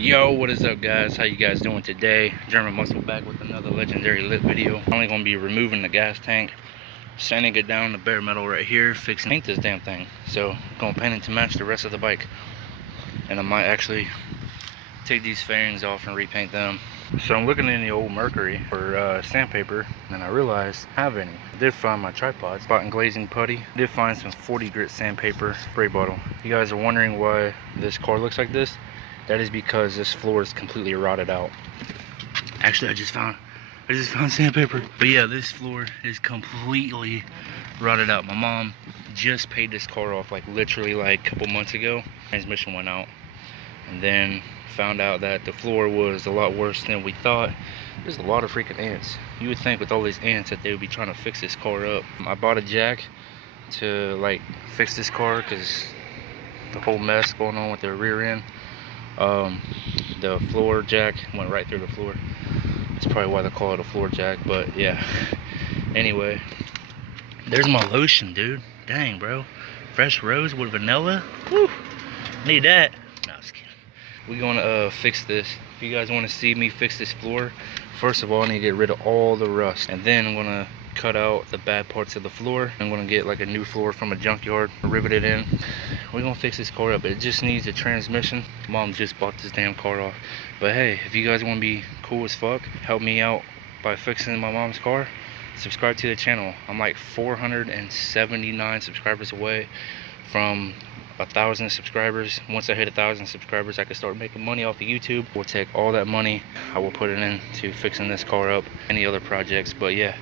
Yo, what is up guys? How you guys doing today? German Muscle back with another legendary lit video. I'm only going to be removing the gas tank, sanding it down, the bare metal right here, paint this damn thing. So, going to paint it to match the rest of the bike. And I might actually take these fairings off and repaint them. So I'm looking in the old Mercury for sandpaper, and I realized I have any. I did find my tripod, spot and glazing putty. I did find some 40 grit sandpaper spray bottle. You guys are wondering why this car looks like this? That is because this floor is completely rotted out. Actually, I just found sandpaper. But yeah, this floor is completely rotted out. My mom just paid this car off like literally like a couple months ago. Transmission went out, and then found out that the floor was a lot worse than we thought. There's a lot of freaking ants. You would think with all these ants that they would be trying to fix this car up. I bought a jack to like fix this car because the whole mess going on with the rear end. The floor jack went right through the floor. That's probably why they call it a floor jack, but yeah. Anyway, there's my lotion, dude. Dang, bro. Fresh rose with vanilla. Woo! Need that. No, I was kidding. We're gonna fix this. If you guys want to see me fix this floor, first of all I need to get rid of all the rust, and then I'm gonna cut out the bad parts of the floor. I'm gonna get like a new floor from a junkyard, rivet it in. We're gonna fix this car up. It just needs a transmission. Mom just bought this damn car off. But hey, if you guys want to be cool as fuck, help me out by fixing my mom's car, subscribe to the channel. I'm like 479 subscribers away from 1,000 subscribers. Once I hit 1,000 subscribers, I can start making money off of YouTube. We'll take all that money, I will put it into fixing this car up, any other projects. But yeah.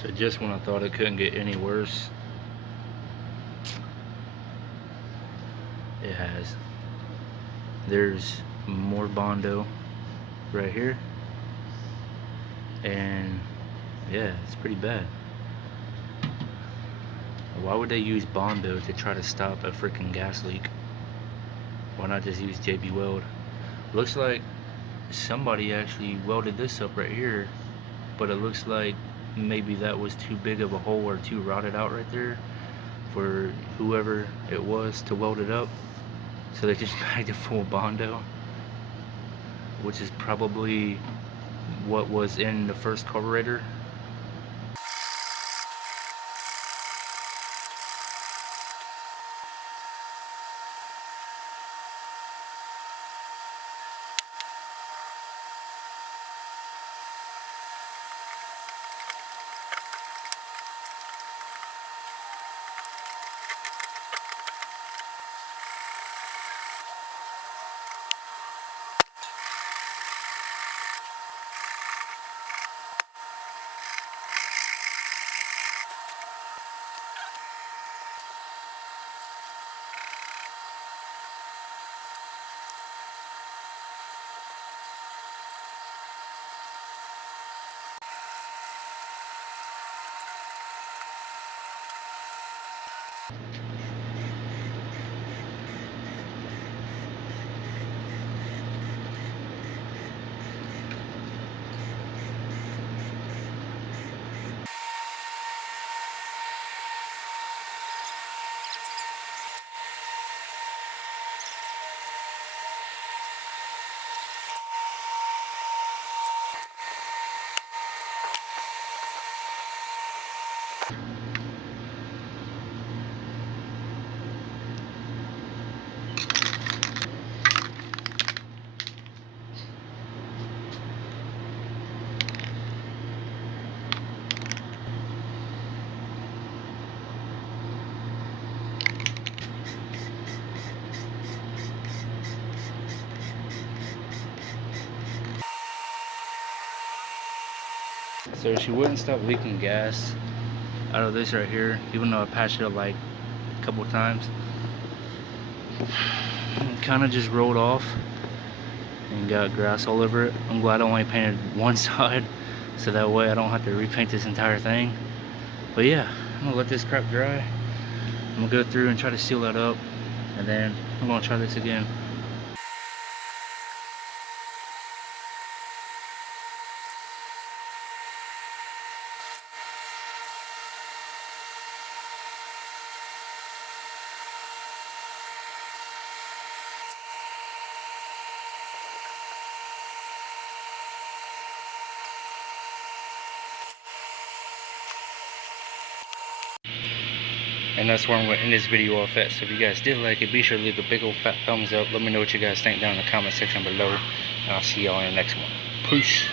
So just when I thought it couldn't get any worse, it has. There's more Bondo right here, and yeah, it's pretty bad. Why would they use Bondo to try to stop a freaking gas leak? Why not just use JB Weld? Looks like somebody actually welded this up right here, but it looks like maybe that was too big of a hole or too rotted out right there for whoever it was to weld it up. So they just bagged it full of Bondo, which is probably what was in the first carburetor. So she wouldn't stop leaking gas out of this right here, even though I patched it up like a couple times. It kind of just rolled off and got grass all over it. I'm glad I only painted one side, so that way I don't have to repaint this entire thing. But yeah, I'm gonna let this crap dry. I'm gonna go through and try to seal that up, and then I'm gonna try this again. And that's where I'm going to end this video off at. So if you guys did like it, be sure to leave a big old fat thumbs up. Let me know what you guys think down in the comment section below. And I'll see y'all in the next one. Peace.